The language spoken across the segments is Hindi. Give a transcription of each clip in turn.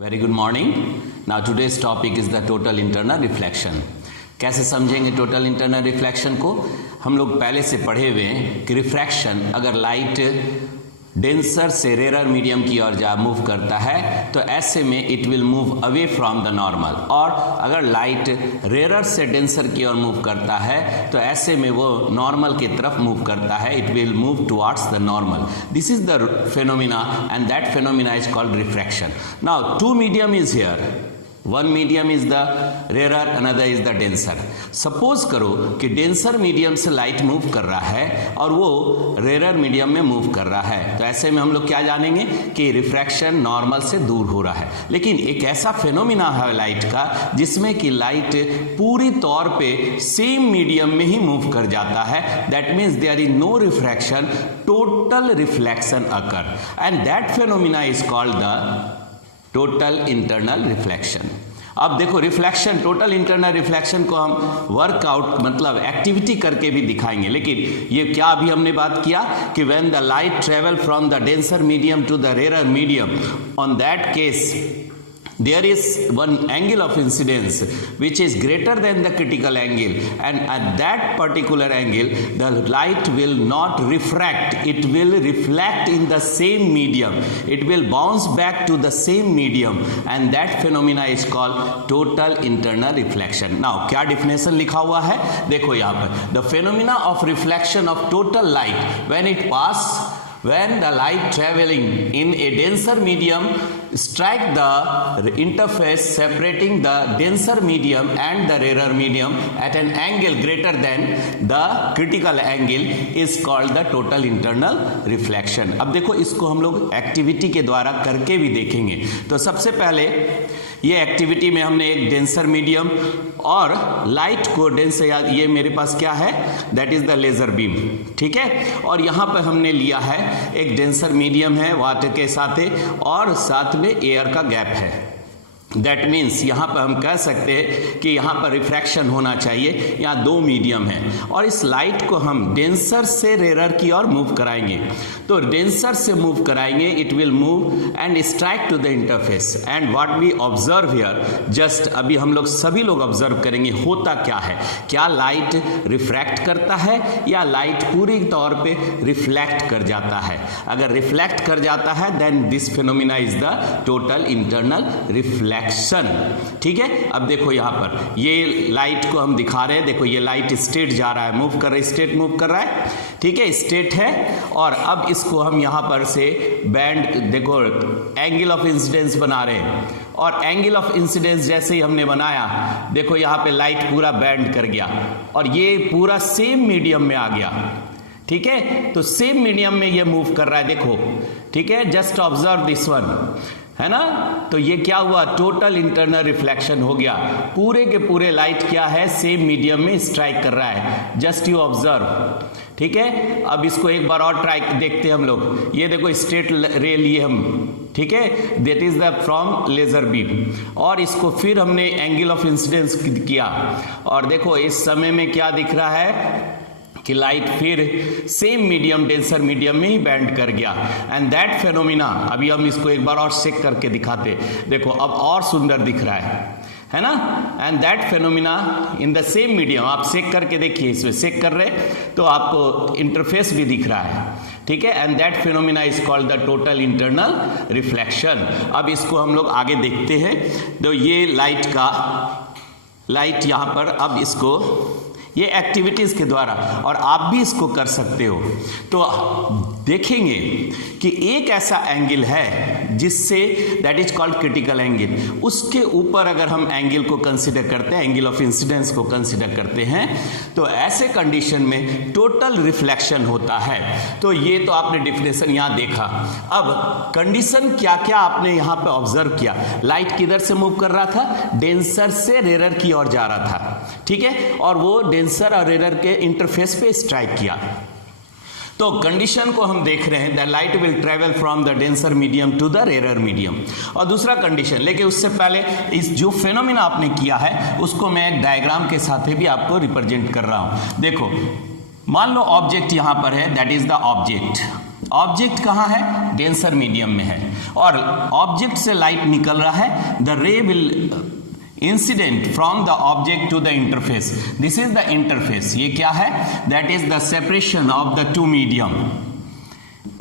Very good morning. Now today's topic is the total internal reflection. कैसे समझेंगे टोटल इंटरनल रिफ्लेक्शन को? हम लोग पहले से पढ़े हुए हैं कि रिफ्रैक्शन, अगर लाइट डेंसर से रेरर मीडियम की ओर मूव करता है तो ऐसे में it will move away from the normal, और अगर लाइट रेरर से डेंसर की ओर मूव करता है तो ऐसे में वो नॉर्मल की तरफ मूव करता है, it will move towards the normal. This is the phenomena and that phenomena is called refraction. Now two medium is here, one medium is the rarer, another is the denser. Suppose करो कि डेंसर मीडियम से लाइट मूव कर रहा है और वो रेरर मीडियम में मूव कर रहा है, तो ऐसे में हम लोग क्या जानेंगे कि रिफ्रैक्शन नॉर्मल से दूर हो रहा है। लेकिन एक ऐसा फेनोमिना है लाइट का जिसमें कि लाइट पूरी तौर पे सेम मीडियम में ही मूव कर जाता है, that means there is no refraction, total reflection occur, and that phenomena is called the total internal reflection. अब देखो रिफ्लेक्शन, टोटल इंटरनल रिफ्लेक्शन को हम वर्कआउट मतलब एक्टिविटी करके भी दिखाएंगे, लेकिन ये क्या अभी हमने बात किया कि when the light travel from the denser medium to the rarer medium, on that case there is one angle of incidence which is greater than the critical angle, and at that particular angle the light will not refract, it will reflect in the same medium, it will bounce back to the same medium, and that phenomena is called total internal reflection. Now क्या definition लिखा हुआ है देखो यहाँ पर, the phenomena of reflection of total light when the light traveling in a denser medium strike the interface separating the denser medium and the rarer medium at an angle greater than the critical angle is called the total internal reflection. अब देखो इसको हम लोग एक्टिविटी के द्वारा करके भी देखेंगे। तो सबसे पहले ये एक्टिविटी में हमने एक डेंसर मीडियम और लाइट को डेंस, ये मेरे पास क्या है, that is the laser beam, ठीक है। और यहाँ पर हमने लिया है एक डेंसर मीडियम है वाटर के साथ और साथ में एयर का गैप है। दैट मीन्स यहाँ पर हम कह सकते हैं कि यहाँ पर रिफ्रैक्शन होना चाहिए, यहाँ दो मीडियम है और इस लाइट को हम डेंसर से रेरर की ओर मूव कराएंगे। तो डेंसर से मूव कराएंगे, it will move and strike to the interface, and what we observe here, just अभी हम लोग सभी लोग ऑब्जर्व करेंगे होता क्या है, क्या लाइट रिफ्रैक्ट करता है या लाइट पूरी तौर पे रिफ्लेक्ट कर जाता है। अगर रिफ्लेक्ट कर जाता है then this phenomena is the total internal reflection, ठीक है। अब देखो यहाँ पर ये लाइट को हम दिखा रहे हैं, देखो ये लाइट स्टेट जा रहा है, मूव कर रहा है, स्टेट मूव कर रहा है, ठीक है, स्टेट है। और अब इसको हम यहाँ पर से बैंड, देखो एंगल ऑफ इंसिडेंस बना रहे हैं, और एंगल ऑफ इंसिडेंस जैसे ही हमने बनाया देखो यहाँ पे लाइट पूरा बैंड कर गया और ये पूरा सेम मीडियम में आ गया, ठीक है। तो सेम मीडियम में ये मूव कर रहा है, देखो, ठीक है, जस्ट ऑब्जर्व दिस वन, है ना। तो ये क्या हुआ, टोटल इंटरनल रिफ्लेक्शन हो गया, पूरे के पूरे लाइट क्या है, सेम मीडियम में स्ट्राइक कर रहा है, जस्ट यू ऑब्जर्व, ठीक है। अब इसको एक बार और ट्राई देखते हैं हम लोग, ये देखो स्ट्रेट रे लिए हम, ठीक है, that is the from laser beam, और इसको फिर हमने एंगल ऑफ इंसिडेंस किया और देखो इस समय में क्या दिख रहा है कि लाइट फिर सेम मीडियम डेंसर मीडियम में ही बैंड कर गया, एंड दैट फेनोमिना, अभी हम इसको एक बार और चेक करके दिखाते, देखो अब और सुंदर दिख रहा है ना। And that phenomena in the same medium, आप चेक करके देखिए, इसमें चेक कर रहे तो आपको इंटरफेस भी दिख रहा है, ठीक है, and that phenomena is called the total internal reflection. अब इसको हम लोग आगे देखते हैं। तो ये लाइट यहाँ पर, अब इसको ये एक्टिविटीज के द्वारा, और आप भी इसको कर सकते हो, तो देखेंगे कि एक ऐसा एंगल है जिससे that is called critical angle, उसके ऊपर अगर हम एंगल को कंसीडर करते हैं, एंगल ऑफ इंसिडेंस को कंसीडर करते हैं, तो ऐसे कंडीशन में टोटल रिफ्लेक्शन होता है। तो ये तो आपने डिफिनेशन यहाँ देखा। अब कंडीशन क्या क्या आपने यहाँ पे ऑब्जर्व किया, लाइट किधर से मूव कर रहा था, डेंसर से रेरर की ओर जा रहा था, ठीक है, और वो डेंसर और रेरर के इंटरफेस पे स्ट्राइक किया। तो कंडीशन को हम देख रहे हैं, the light will travel from the denser medium to the rarer medium. और दूसरा कंडीशन, लेकिन उससे पहले इस जो फेनोमेना आपने किया है उसको मैं एक डायग्राम के साथ भी आपको रिप्रेजेंट कर रहा हूं। देखो मान लो ऑब्जेक्ट यहां पर है, that is the object, object कहाँ है? डेंसर मीडियम में है, और ऑब्जेक्ट से लाइट निकल रहा है। The ray will incident from the object to the interface, this is the interface. ये क्या है? That is the separation of the two medium,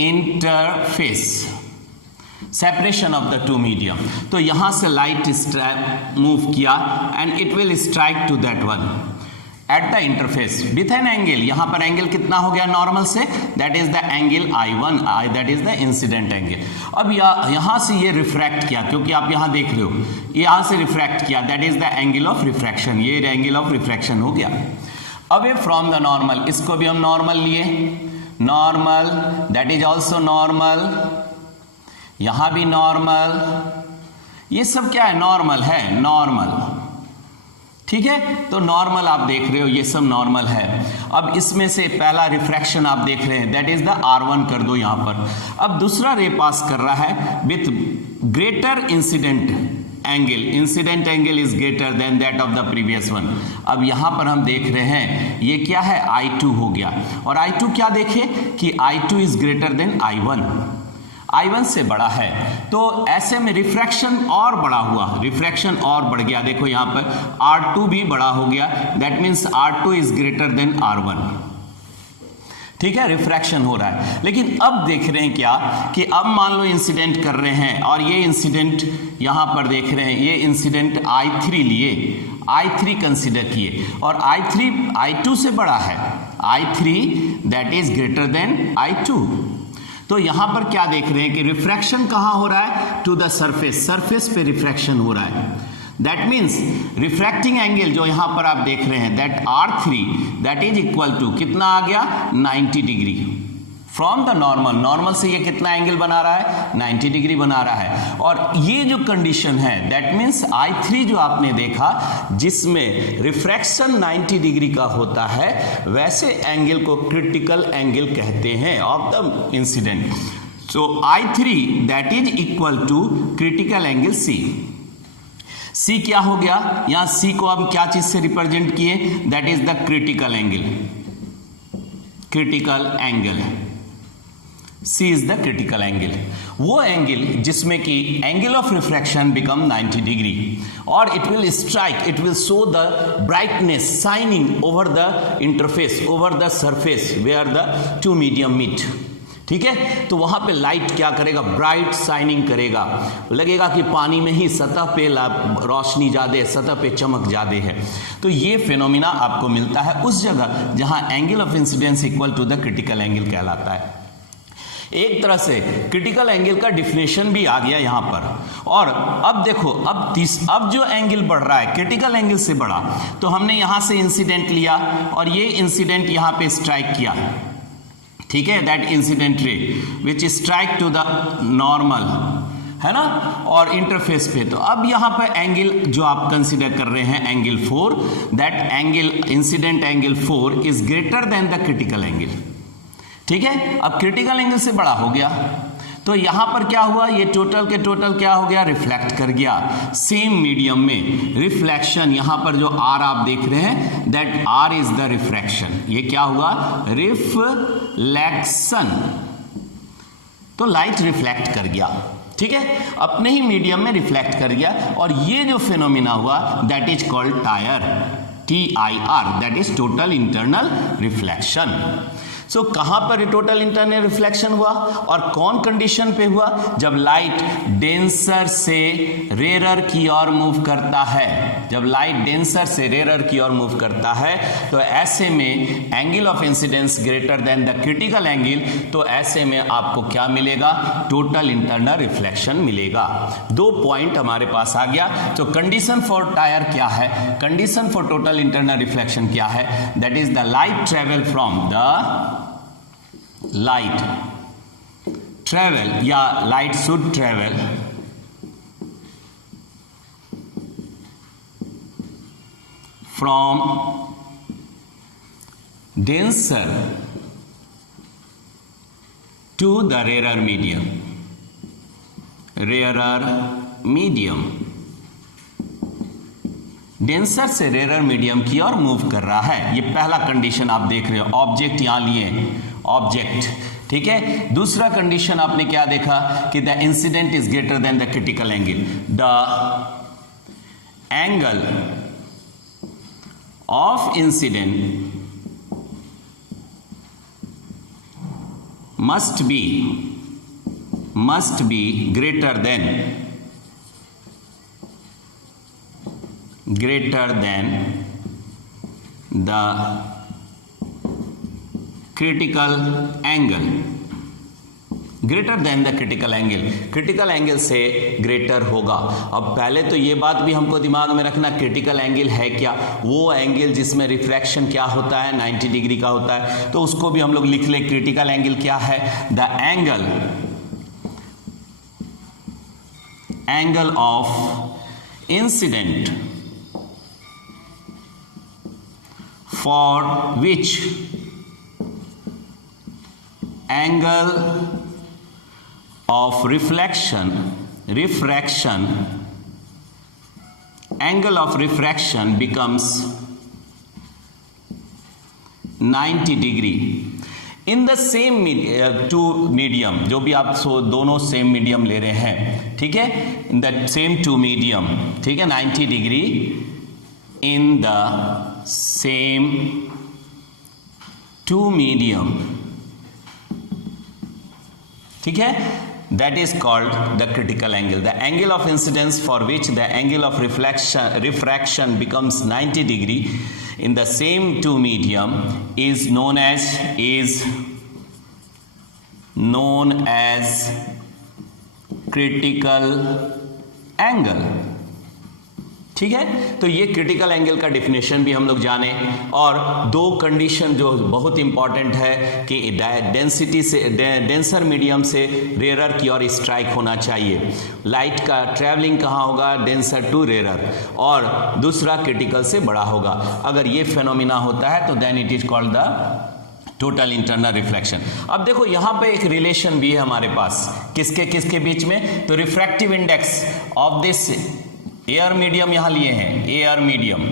interface, separation of the two medium. तो यहां से लाइट मूव किया and it will strike to that one at the interface with an angle. यहां पर एंगल कितना हो गया नॉर्मल से? That is the angle I1, that is the incident angle. अब यहां से ये रिफ्रैक्ट किया, क्योंकि आप यहां देख रहे हो यहां से रिफ्रैक्ट किया, that is the angle of refraction. ये एंगल ऑफ रिफ्रैक्शन हो गया। अवे फ्रॉम द नॉर्मल, इसको भी हम नॉर्मल लिए, normal, that is also normal, यहां भी नॉर्मल, ये सब क्या है? नॉर्मल है, नॉर्मल, ठीक है। तो नॉर्मल आप देख रहे हो, ये सब नॉर्मल है। अब इसमें से पहला रिफ्रैक्शन आप देख रहे हैं, दैट इज द R1 कर दो यहां पर। अब दूसरा रे पास कर रहा है with greater incident angle, incident angle is greater then that of the previous one. अब यहां पर हम देख रहे हैं ये क्या है? I2 हो गया, और I2 क्या देखे कि I2 is greater then I1 से बड़ा है। तो ऐसे में रिफ्रैक्शन और बड़ा हुआ, रिफ्रैक्शन और बढ़ गया। देखो यहां पर R2 भी बड़ा हो गया, that means R2 is greater then R1, ठीक है। रिफ्रैक्शन हो रहा है। लेकिन अब देख रहे हैं क्या कि अब मान लो इंसिडेंट कर रहे हैं, और ये इंसिडेंट यहां पर देख रहे हैं, ये इंसिडेंट I3 लिए, I3 कंसिडर किए, और I2 से बड़ा है, I3 that is greater then I2। तो यहां पर क्या देख रहे हैं कि रिफ्रैक्शन कहां हो रहा है? टू द सरफेस, सरफेस पे रिफ्रैक्शन हो रहा है। दैट मीन्स रिफ्रैक्टिंग एंगल जो यहां पर आप देख रहे हैं, that R3 that is equal to कितना आ गया? 90 degree from the normal. Normal से ये कितना एंगल बना रहा है? 90 डिग्री बना रहा है। और ये जो कंडीशन है, दैट मीन्स I3 जो आपने देखा जिसमें रिफ्रैक्शन 90 डिग्री का होता है, वैसे एंगल को क्रिटिकल एंगल कहते हैं of the incident. So I3 that is equal to critical angle C क्या हो गया? यहां C को अब क्या चीज से रिप्रेजेंट किए? That is the critical angle, critical angle, C is the critical angle, वो एंगल जिसमें कि angle of refraction become 90 degree, और it will strike, it will show the brightness shining over the interface, over the surface where the two medium meet, ठीक है। तो वहां पे लाइट क्या करेगा? ब्राइट शाइनिंग करेगा, लगेगा कि पानी में ही सतह पे रोशनी ज्यादा, सतह पे चमक ज्यादा है। तो ये फिनोमिना आपको मिलता है उस जगह जहां angle of incidence equal to the critical angle कहलाता है। एक तरह से क्रिटिकल एंगल का डिफिनेशन भी आ गया यहां पर। और अब देखो, अब जो एंगल बढ़ रहा है क्रिटिकल एंगल से बढ़ा, तो हमने यहां से इंसिडेंट लिया और ये इंसिडेंट यहां पे स्ट्राइक किया, ठीक है, that incident ray which strike to the normal, है ना, और इंटरफेस पे। तो अब यहां पर एंगल जो आप कंसीडर कर रहे हैं angle 4, that angle incident angle 4 is greater than the critical angle, ठीक है। अब क्रिटिकल एंगल से बड़ा हो गया, तो यहां पर क्या हुआ? ये टोटल के टोटल क्या हो गया? रिफ्लेक्ट कर गया सेम मीडियम में। रिफ्लेक्शन यहां पर जो R आप देख रहे हैं, that R is the refraction. ये क्या हुआ? रिफ्लेक्शन। तो लाइट रिफ्लेक्ट कर गया, ठीक है, अपने ही मीडियम में रिफ्लेक्ट कर गया, और ये जो फिनोमिना हुआ that is called TIR, TIR, that is total internal reflection. So कहां पर टोटल इंटरनल रिफ्लेक्शन हुआ और कौन कंडीशन पे हुआ? जब लाइट डेंसर से रेरर की ओर मूव करता है, जब लाइट डेंसर से रेरर की ओर मूव करता है, तो ऐसे में angle of incidence greater than the critical angle, तो ऐसे में आपको क्या मिलेगा? टोटल इंटरनल रिफ्लेक्शन मिलेगा। 2 पॉइंट हमारे पास आ गया। तो कंडीशन फॉर टायर क्या है? Condition for total internal reflection क्या है? That is the light travel from the light travel, या light should travel from denser to the rarer medium, rarer medium, denser से रेरर मीडियम की ओर मूव कर रहा है। ये पहला कंडीशन आप देख रहे हो। ऑब्जेक्ट यहां लिए, ऑब्जेक्ट ठीक है। दूसरा कंडीशन आपने क्या देखा कि the incident is greater than the critical angle, the angle of incident must be greater than the critical angle, greater than the critical angle, critical angle से ग्रेटर होगा। अब पहले तो ये बात भी हमको दिमाग में रखना, क्रिटिकल एंगल है क्या, वो एंगल जिसमें रिफ्रैक्शन क्या होता है 90 डिग्री का होता है, तो उसको भी हम लोग लिख ले। क्रिटिकल एंगल क्या है, the angle of incident for which angle of refraction angle of refraction becomes 90 degree in the same two medium, जो भी आप दोनों सेम मीडियम ले रहे हैं, ठीक है, in the same two medium, ठीक है, 90 degree in the same two medium, ठीक है, that is called the critical angle, the angle of incidence for which the angle of refraction becomes 90 degree in the same two medium is known as critical angle, ठीक है। तो ये क्रिटिकल एंगल का डिफिनेशन भी हम लोग जाने, और दो कंडीशन जो बहुत इंपॉर्टेंट है कि डेंसिटी से डेंसर मीडियम से रेयरर की ओर स्ट्राइक होना चाहिए, लाइट का ट्रैवलिंग कहाँ होगा, डेंसर टू रेयरर, और दूसरा क्रिटिकल से बड़ा होगा। अगर ये फेनोमिना होता है तो then it is called the total internal reflection. अब देखो यहाँ पे एक रिलेशन भी है हमारे पास, किसके बीच में, तो refractive index of this air medium यहां लिए हैं, एयर मीडियम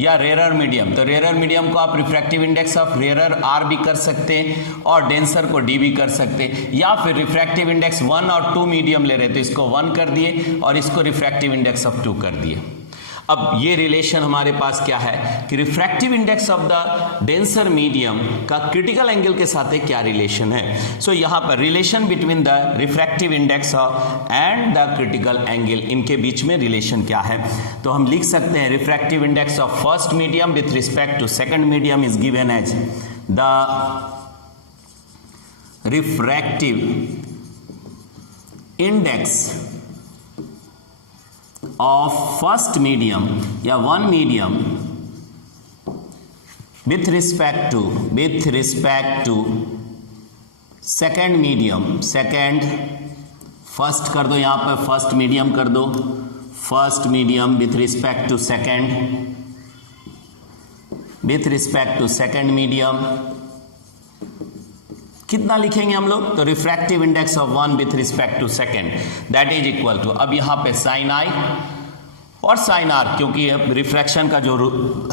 या रेयरर मीडियम, तो रेयरर मीडियम को आप refractive index of rarer R भी कर सकते हैं और डेंसर को डी भी कर सकते हैं, या फिर रिफ्रैक्टिव इंडेक्स 1 और 2 मीडियम ले रहे तो इसको 1 कर दिए और इसको रिफ्रैक्टिव इंडेक्स ऑफ 2 कर दिए। अब ये रिलेशन हमारे पास क्या है कि refractive index of the denser medium का क्रिटिकल एंगल के साथ क्या रिलेशन है। सो यहाँ पर relation between the refractive index and the critical angle, इनके बीच में रिलेशन क्या है, तो हम लिख सकते हैं refractive index of first medium with respect to second medium is given as the refractive index of first medium या one medium with respect to second medium, second first कर दो, यहाँ पर first medium कर दो, first medium with respect to second medium, कितना लिखेंगे हम लोग, तो refractive index of 1 with respect to second that is equal to, अब यहाँ पे साइन आई और साइन आर, क्योंकि रिफ्रैक्शन का जो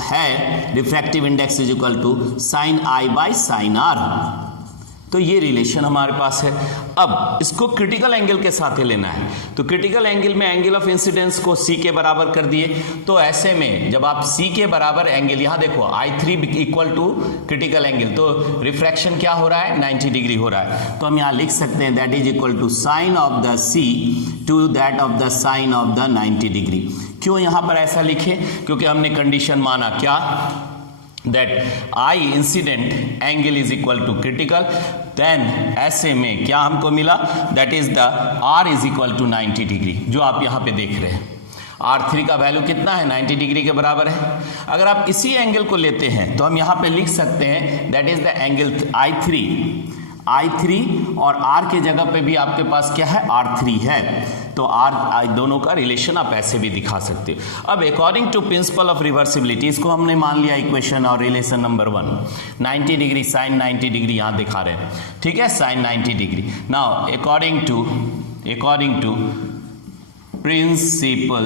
है refractive index is equal to sine I by sine R, तो ये रिलेशन हमारे पास है। अब इसको क्रिटिकल एंगल के साथ ही लेना है, तो क्रिटिकल एंगल में एंगल ऑफ इंसिडेंस को सी के बराबर कर दिए, तो ऐसे में जब आप सी के बराबर एंगल, यहाँ देखो I3 equal to critical angle, तो रिफ्रैक्शन क्या हो रहा है 90 डिग्री हो रहा है, तो हम यहाँ लिख सकते हैं that is equal to sine of the C to that of the sine of the 90 degree. क्यों यहाँ पर ऐसा लिखे, क्योंकि हमने कंडीशन माना क्या, that I incident angle is equal to critical, then ऐसे में क्या हमको मिला, that is the R is equal to 90 degree, जो आप यहाँ पे देख रहे हैं। R3 का वैल्यू कितना है, 90 डिग्री के बराबर है। अगर आप इसी एंगल को लेते हैं तो हम यहाँ पे लिख सकते हैं that is the angle I3 और R के जगह पे भी आपके पास क्या है, R3 है, तो R दोनों का रिलेशन आप ऐसे भी दिखा सकते हो। अब according to principle of reversibility, इसको हमने मान लिया इक्वेशन और relation number 1, 90 degree sine 90 degree यहाँ दिखा रहे हैं, ठीक है, sine 90 degree. Now according to principle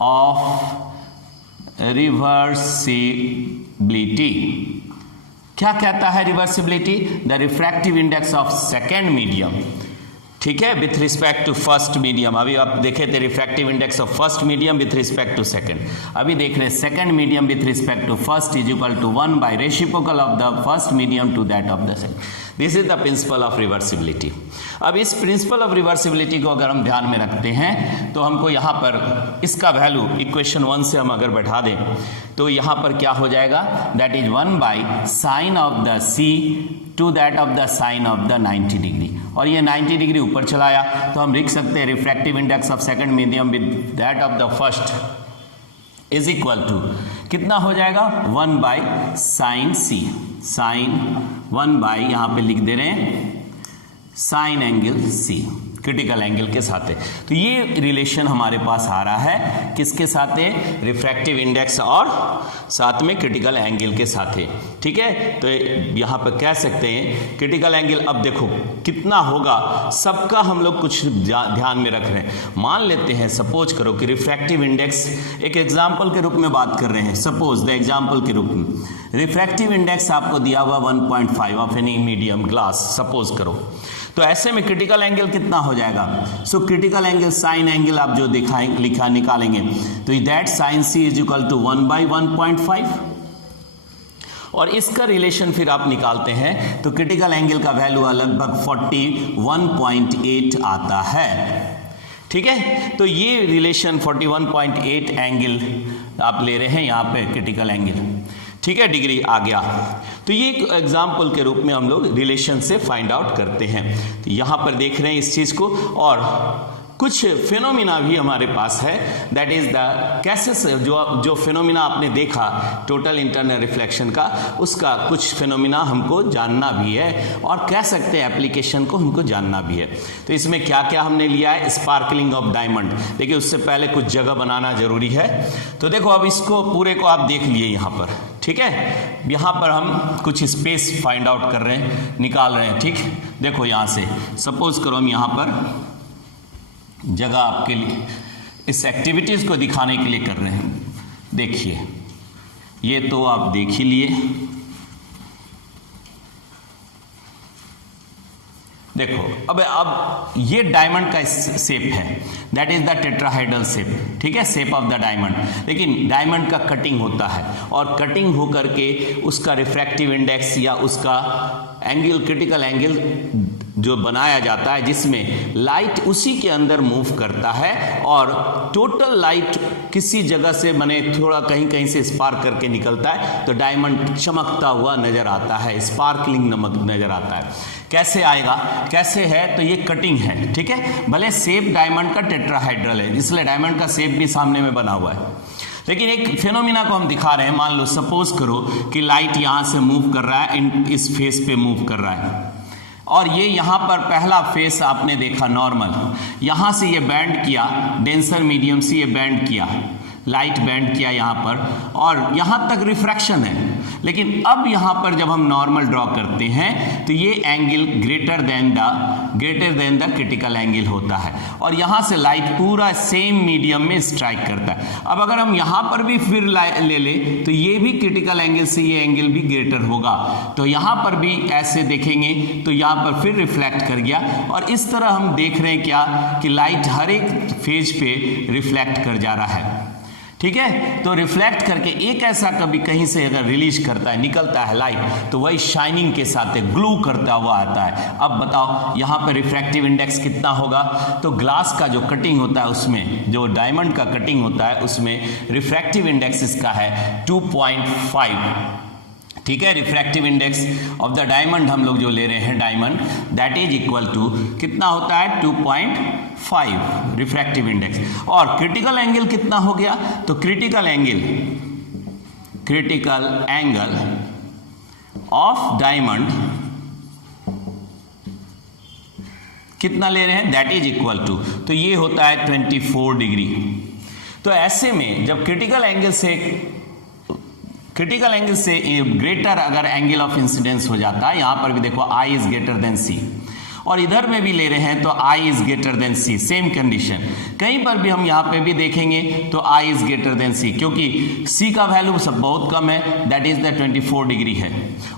of reversibility क्या कहता है reversibility? The refractive index of second medium, ठीक है, with respect to first medium. अभी आप देखे थे refractive index of first medium with respect to second, अभी देख रहे second medium with respect to first is equal to 1 by reciprocal of the first medium to that of the second. This is the principle of reversibility. अब इस प्रिंसिपल ऑफ रिवर्सिबिलिटी को अगर हम ध्यान में रखते हैं तो हमको यहाँ पर इसका वैल्यू इक्वेशन 1 से हम अगर बैठा दें तो यहाँ पर क्या हो जाएगा? That is 1 by sine of the C to that of the sine of the 90 degree, और ये 90 डिग्री ऊपर चलाया तो हम लिख सकते हैं refractive index of second medium with that of the first is equal to कितना हो जाएगा? 1 by sine C, sine 1 by यहाँ पे लिख दे रहे हैं sine angle C, critical angle के साथ है। तो ये रिलेशन हमारे पास आ रहा है किसके साथ है? रिफ्रैक्टिव इंडेक्स और साथ में क्रिटिकल एंगल के साथ है, ठीक है। तो यहाँ पर कह सकते हैं क्रिटिकल एंगल, अब देखो कितना होगा, सबका हम लोग कुछ ध्यान में रख रहे हैं। मान लेते हैं, सपोज करो कि रिफ्रैक्टिव इंडेक्स, एक एग्जाम्पल के रूप में बात कर रहे हैं, सपोज द एग्जाम्पल के रूप में रिफ्रैक्टिव इंडेक्स आपको दिया हुआ 1.5 of any medium glass, suppose करो, तो ऐसे में क्रिटिकल एंगल कितना हो जाएगा? So critical angle sine angle आप जो लिखा निकालेंगे तो that sine C is equal to 1 by 1.5, और इसका रिलेशन फिर आप निकालते हैं तो क्रिटिकल एंगल का वैल्यू लगभग 41.8 आता है, ठीक है। तो ये रिलेशन 41.8 एंगल आप ले रहे हैं यहाँ पे क्रिटिकल एंगल, ठीक है, डिग्री आ गया। तो ये एक एग्जाम्पल के रूप में हम लोग रिलेशन से फाइंड आउट करते हैं। तो यहाँ पर देख रहे हैं इस चीज़ को, और कुछ फिनोमिना भी हमारे पास है, दैट इज द कैसेस, जो फिनोमिना आपने देखा टोटल इंटरनल रिफ्लेक्शन का, उसका कुछ फिनोमिना हमको जानना भी है, और कह सकते हैं एप्लीकेशन को हमको जानना भी है। तो इसमें क्या क्या हमने लिया है? Sparkling of diamond. देखिए उससे पहले कुछ जगह बनाना जरूरी है। तो देखो अब इसको पूरे को आप देख लिए यहाँ पर, ठीक है। यहाँ पर हम कुछ स्पेस फाइंड आउट कर रहे हैं, निकाल रहे हैं, ठीक। देखो यहाँ से सपोज करो हम यहाँ पर जगह आपके लिए इस एक्टिविटीज को दिखाने के लिए कर रहे हैं। देखिए ये तो आप देख ही लिए, देखो अब ये डायमंड का शेप है, that is the tetrahedral shape, ठीक है, शेप ऑफ द डायमंड। लेकिन डायमंड का कटिंग होता है, और कटिंग हो करके उसका रिफ्रैक्टिव इंडेक्स या उसका एंगल, क्रिटिकल एंगल जो बनाया जाता है, जिसमें लाइट उसी के अंदर मूव करता है, और टोटल लाइट किसी जगह से बने थोड़ा कहीं कहीं से स्पार्क करके निकलता है, तो डायमंड चमकता हुआ नजर आता है, स्पार्कलिंग नजर आता है। कैसे आएगा? कैसे है? तो ये कटिंग है, ठीक है। भले शेप डायमंड का टेट्राहेड्रल है, इसलिए डायमंड का शेप भी सामने में बना हुआ है, लेकिन एक फिनोमिना को हम दिखा रहे हैं। मान लो सपोज करो कि लाइट यहां से मूव कर रहा है, इस फेस पे मूव कर रहा है, और ये यहाँ पर पहला फेस आपने देखा नॉर्मल, यहाँ से ये बैंड किया, डेंसर मीडियम से ये बैंड किया, लाइट बैंड किया यहाँ पर, और यहाँ तक रिफ्रैक्शन है। लेकिन अब यहाँ पर जब हम नॉर्मल ड्रॉ करते हैं तो ये angle greater than the critical angle होता है, और यहाँ से लाइट पूरा सेम मीडियम में स्ट्राइक करता है। अब अगर हम यहाँ पर भी फिर ले ले तो ये भी क्रिटिकल एंगल से ये एंगल भी ग्रेटर होगा, तो यहाँ पर भी ऐसे देखेंगे तो यहाँ पर फिर रिफ्लेक्ट कर गया, और इस तरह हम देख रहे हैं क्या कि लाइट हर एक फेज पे रिफ्लेक्ट कर जा रहा है, ठीक है। तो रिफ्लेक्ट करके एक ऐसा कभी कहीं से अगर रिलीज करता है, निकलता है लाइट, तो वही शाइनिंग के साथ ग्लू करता हुआ आता है। अब बताओ यहाँ पर रिफ्रैक्टिव इंडेक्स कितना होगा? तो ग्लास का जो कटिंग होता है उसमें, जो डायमंड का कटिंग होता है उसमें रिफ्रैक्टिव इंडेक्स इसका है 2.5, ठीक है। Refractive index of the diamond हम लोग जो ले रहे हैं diamond, that is equal to कितना होता है? 2.5 रिफ्रैक्टिव इंडेक्स। और क्रिटिकल एंगल कितना हो गया? तो क्रिटिकल एंगल ऑफ डायमंड कितना ले रहे हैं? दैट इज इक्वल टू, तो ये होता है 24 डिग्री। तो ऐसे में जब क्रिटिकल एंगल से ग्रेटर अगर एंगल ऑफ इंसिडेंस हो जाता है, यहां पर भी देखो I is greater then C, और इधर में भी ले रहे हैं तो I is greater then C, same condition. कहीं पर भी हम यहाँ पे भी देखेंगे तो I is greater then C, क्योंकि C का वैल्यू सब बहुत कम है, दैट इज द 24 डिग्री है।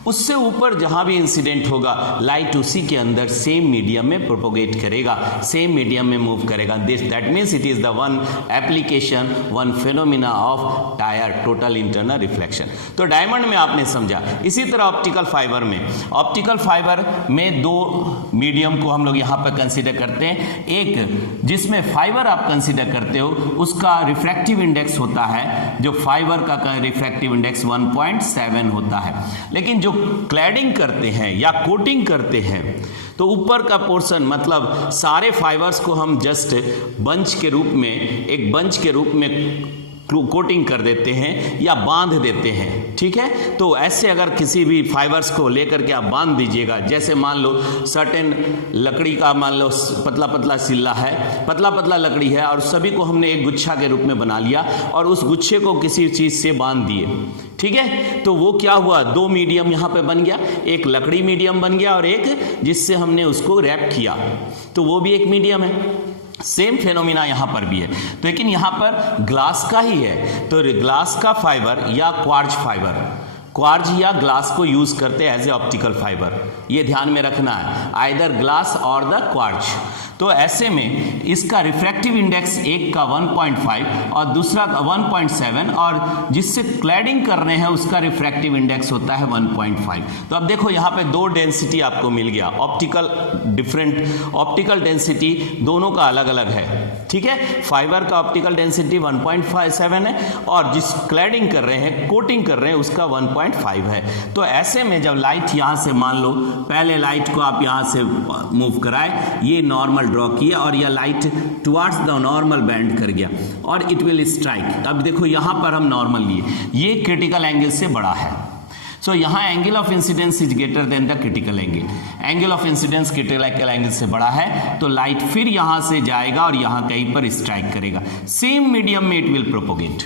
उससे ऊपर जहाँ भी इंसिडेंट होगा लाइट उसी के अंदर सेम मीडियम में प्रोपोगेट करेगा, सेम मीडियम में मूव करेगा। This that means it is the one application, one phenomena of tyre, total internal reflection. तो डायमंड में आपने समझा। इसी तरह ऑप्टिकल फाइबर में, ऑप्टिकल फाइबर में दो मीडियम को हम लोग यहाँ पर कंसीडर करते हैं। एक जिसमें फाइबर आप कंसीडर करते हो उसका रिफ्रैक्टिव इंडेक्स होता है, जो फाइबर का रिफ्रैक्टिव इंडेक्स 1.7 होता है। लेकिन जो क्लैडिंग करते हैं या कोटिंग करते हैं तो ऊपर का पोर्शन, मतलब सारे फाइबर्स को हम जस्ट बंच के रूप में, एक बंच के रूप में कोटिंग कर देते हैं या बांध देते हैं, ठीक है। तो ऐसे अगर किसी भी फाइबर्स को लेकर के आप बांध दीजिएगा, जैसे मान लो सर्टेन लकड़ी का, मान लो पतला पतला सिल्ला है, पतला पतला लकड़ी है और सभी को हमने एक गुच्छा के रूप में बना लिया और उस गुच्छे को किसी चीज़ से बांध दिए, ठीक है। तो वो क्या हुआ, दो मीडियम यहाँ पे बन गया, एक लकड़ी मीडियम बन गया और एक जिससे हमने उसको रैप किया, तो वो भी एक मीडियम है। सेम फेनोमिना यहाँ पर भी है, तो लेकिन यहाँ पर ग्लास का ही है। तो ग्लास का फाइबर या क्वार्ज फाइबर, क्वार्ज या ग्लास को यूज करते हैं एज ए ऑप्टिकल फाइबर, ये ध्यान में रखना है, आइदर ग्लास और द क्वार्ज। तो ऐसे में इसका रिफ्रैक्टिव इंडेक्स एक का 1.5 और दूसरा का 1.7 और जिससे क्लैडिंग कर रहे हैं उसका रिफ्रैक्टिव इंडेक्स होता है 1.5। तो अब देखो यहाँ पे दो डेंसिटी आपको मिल गया, ऑप्टिकल डिफरेंट, ऑप्टिकल डेंसिटी दोनों का अलग अलग है, ठीक है। फाइबर का ऑप्टिकल डेंसिटी 1.57 है और जिस क्लैडिंग कर रहे हैं, कोटिंग कर रहे हैं, उसका 1.5 है। तो ऐसे में जब लाइट यहाँ से, मान लो पहले लाइट को आप यहाँ से मूव कराए, ये नॉर्मल ड्रॉ किया और यह light towards the normal bend कर गया और इट विल स्ट्राइक। अब देखो यहाँ पर हम नॉर्मल लिए, ये क्रिटिकल एंगल से बड़ा है, सो यहाँ angle of incidence is greater than the critical angle, angle of incidence critical angle से बड़ा है, तो लाइट फिर यहाँ से जाएगा और यहाँ कहीं पर स्ट्राइक करेगा, सेम मीडियम में इट विल प्रोपोगेट।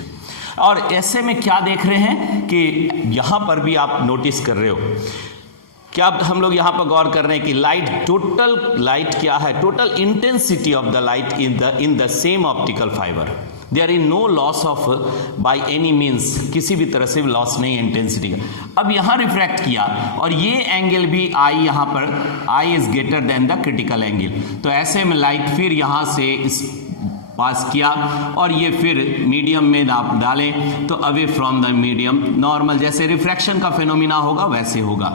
और ऐसे में क्या देख रहे हैं कि यहाँ पर भी आप नोटिस कर रहे हो, क्या हम लोग यहाँ पर गौर कर रहे हैं कि लाइट, टोटल लाइट क्या है, total intensity of the light in the same optical fibre, there is no loss of by any means, किसी भी तरह से लॉस नहीं है इंटेंसिटी का। अब यहाँ रिफ्रैक्ट किया और ये एंगल भी आई, यहाँ पर I is greater than the critical angle, तो ऐसे में लाइट फिर यहाँ से इस पास किया और ये फिर मीडियम में आप डालें तो away from the medium, normal जैसे रिफ्रैक्शन का फेनोमिना होगा वैसे होगा,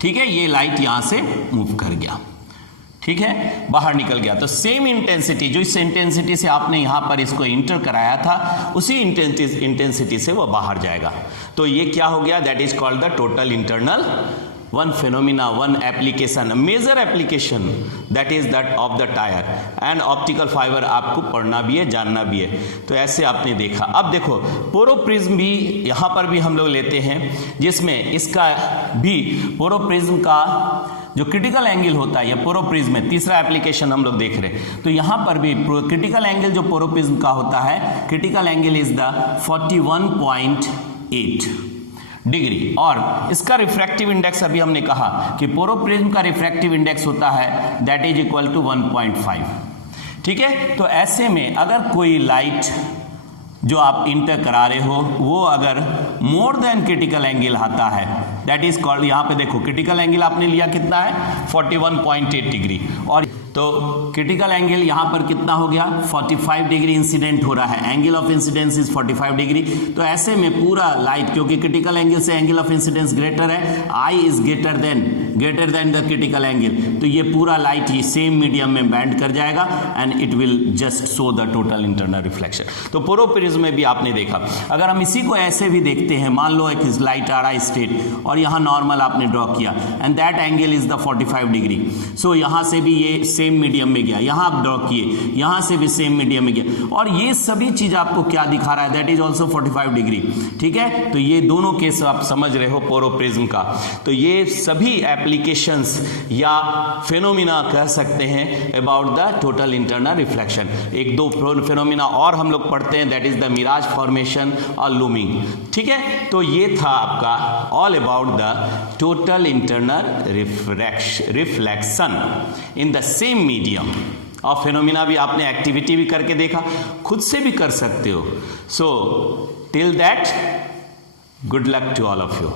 ठीक है। ये लाइट यहां से मूव कर गया, ठीक है, बाहर निकल गया। तो सेम इंटेंसिटी, जो इस इंटेंसिटी से आपने यहां पर इसको इंटर कराया था, उसी इंटेंसिटी से वो बाहर जाएगा। तो ये क्या हो गया, that is called the total internal, one phenomena, one application, a major application that is that of the tire and optical fiber, आपको पढ़ना भी है, जानना भी है। तो ऐसे आपने देखा। अब देखो पोरोप्रिज्म भी यहाँ पर भी हम लोग लेते हैं, जिसमें इसका भी पोरोप्रिज्म का जो क्रिटिकल एंगल होता है, या पोरोप्रिज्म में तीसरा एप्लीकेशन हम लोग देख रहे हैं। तो यहाँ पर भी क्रिटिकल एंगल जो पोरोप्रिज्म का होता है, critical angle is the 41.8 degree और इसका रिफ्रैक्टिव इंडेक्स, अभी हमने कहा कि पोरोप्रिज्म का रिफ्रैक्टिव इंडेक्स होता है दैट इज इक्वल टू 1.5, ठीक है। तो ऐसे में अगर कोई लाइट जो आप इंटर करा रहे हो वो अगर मोर देन क्रिटिकल एंगल आता है, दैट इज कॉल्ड, यहाँ पे देखो क्रिटिकल एंगल आपने लिया कितना है 41.8 डिग्री, और तो क्रिटिकल एंगल यहाँ पर कितना हो गया 45 डिग्री इंसिडेंट हो रहा है, angle of incidence is 45 degree. तो ऐसे में पूरा लाइट, क्योंकि क्रिटिकल एंगल से एंगल ऑफ इंसिडेंस ग्रेटर है, I is greater than the critical angle, तो ये पूरा लाइट ये सेम मीडियम में बैंड कर जाएगा and it will just show the total internal reflection. तो पोरोप्रिज्म में भी आपने देखा, अगर हम इसी को ऐसे भी देखते हैं, मान लो एक लाइट आ रहा है स्ट्रेट और यहाँ नॉर्मल आपने ड्रॉ किया and that angle is the 45 degree, so यहाँ से भी ये सेम मीडियम में गया, यहां आप ड्रॉ किए, यहां से भी सेम मीडियम में गया, और ये सभी चीज आपको क्या दिखा रहा है, दैट इज ऑल्सो 45 डिग्री। ठीक है, तो ये दोनों केस आप समझ रहे हो पोरोप्रिज्म का। तो ये सभी एप्लीकेशंस या फेनोमिना कह सकते हैं about the total internal reflection. एक दो फेनोमिना और हम लोग पढ़ते हैं, that is the mirage formation और लूमिंग। ठीक है, तो ये था आपका all about the total internal reflection in the same medium. और फेनोमिना भी आपने एक्टिविटी भी करके देखा, खुद से भी कर सकते हो। So till that, good luck to all of you.